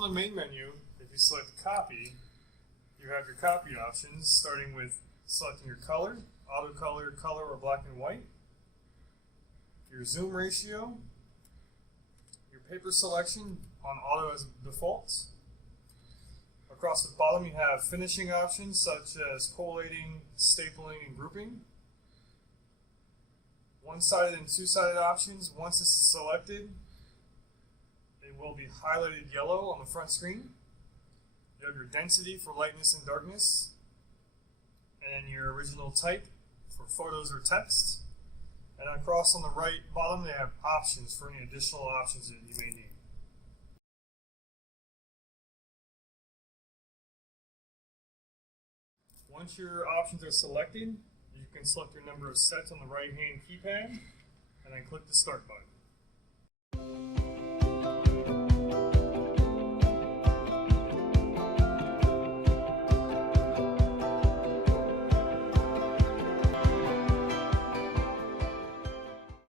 from the main menu, if you select Copy, you have your copy options, starting with selecting your color, auto color, color, or black and white, your zoom ratio, your paper selection on auto as default. Across the bottom you have finishing options such as collating, stapling, and grouping. One-sided and two-sided options. Once this is selected, it will be highlighted yellow on the front screen. You have your density for lightness and darkness, and your original type for photos or text. And across on the right bottom, they have options for any additional options that you may need. Once your options are selected, you can select your number of sets on the right-hand keypad, and then click the Start button.